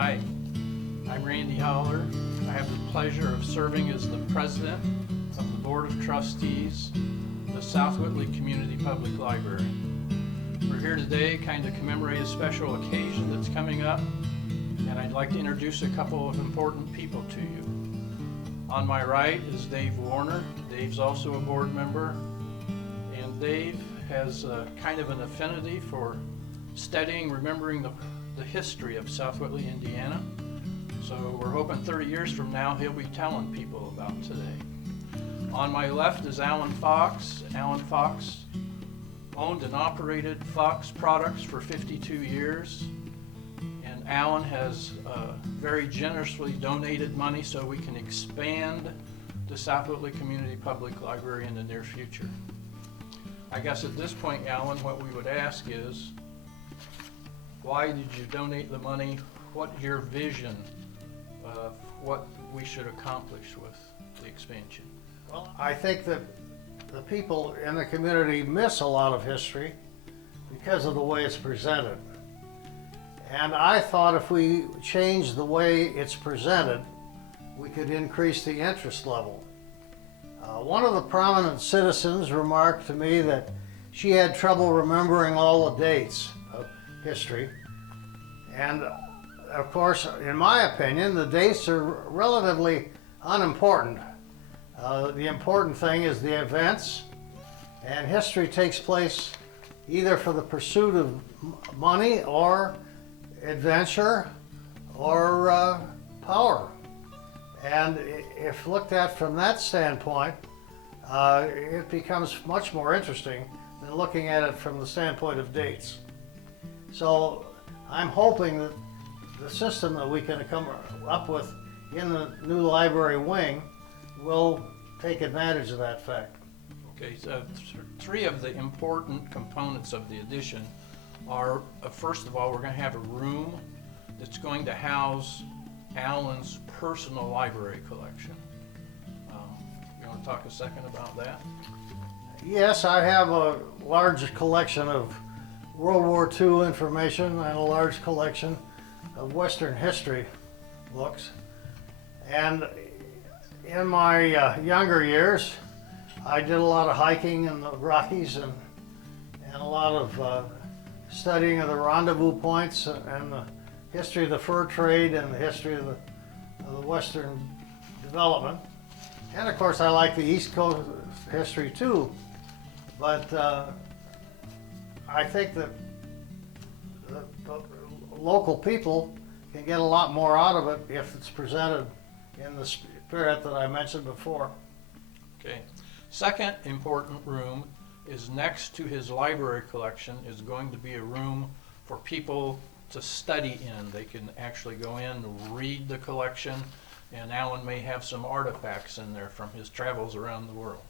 Hi, I'm Randy Howler. I have the pleasure of serving as the president of the Board of Trustees of the South Whitley Community Public Library. We're here today kind of commemorate a special occasion that's coming up, and I'd like to introduce a couple of important people to you. On my right is Dave Warner. Dave's also a board member, and Dave has kind of an affinity for studying, remembering the history of South Whitley, Indiana. So we're hoping 30 years from now he'll be telling people about today. On my left is Alan Fox. Alan Fox owned and operated Fox Products for 52 years. And Alan has very generously donated money so we can expand the South Whitley Community Public Library in the near future. I guess at this point, Alan, what we would ask is, why did you donate the money? What's your vision of what we should accomplish with the expansion? Well, I think that the people in the community miss a lot of history because of the way it's presented. And I thought if we changed the way it's presented, we could increase the interest level. One of the prominent citizens remarked to me that she had trouble remembering all the dates of history. And of course, in my opinion, the dates are relatively unimportant. The important thing is the events, and history takes place either for the pursuit of money or adventure or power. And if looked at from that standpoint, it becomes much more interesting than looking at it from the standpoint of dates. So I'm hoping that the system that we can come up with in the new library wing will take advantage of that fact. Okay, so three of the important components of the addition are, first of all, we're going to have a room that's going to house Alan's personal library collection. You want to talk a second about that? Yes, I have a large collection of World War II information and a large collection of Western history books. And in my younger years, I did a lot of hiking in the Rockies and a lot of studying of the rendezvous points and the history of the fur trade and the history of the Western development. And of course, I like the East Coast history too. But I think that the local people can get a lot more out of it if it's presented in the spirit that I mentioned before. Okay. Second important room is next to his library collection is going to be a room for people to study in. They can actually go in and read the collection, and Alan may have some artifacts in there from his travels around the world.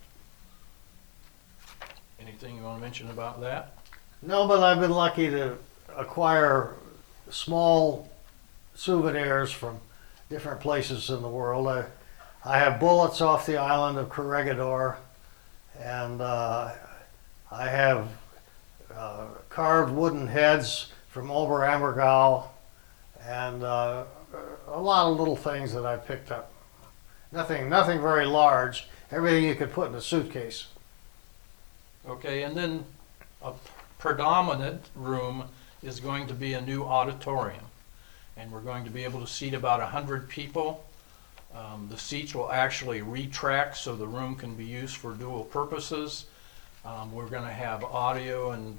Anything you want to mention about that? No, but I've been lucky to acquire small souvenirs from different places in the world. I have bullets off the island of Corregidor, and I have carved wooden heads from Oberammergau, and a lot of little things that I picked up. Nothing very large. Everything you could put in a suitcase. Okay, and then a predominant room is going to be a new auditorium, and we're going to be able to seat about 100 people. The seats will actually retract so the room can be used for dual purposes. We're going to have audio and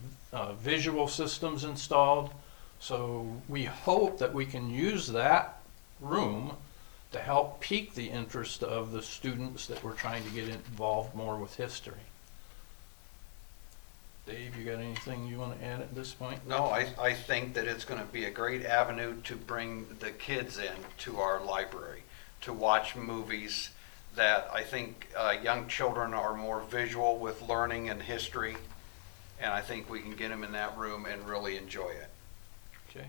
visual systems installed, so we hope that we can use that room to help pique the interest of the students that we're trying to get involved more with history. Dave, you got anything you want to add at this point? No, I think that it's going to be a great avenue to bring the kids in to our library, to watch movies that I think young children are more visual with learning and history, and I think we can get them in that room and really enjoy it. Okay.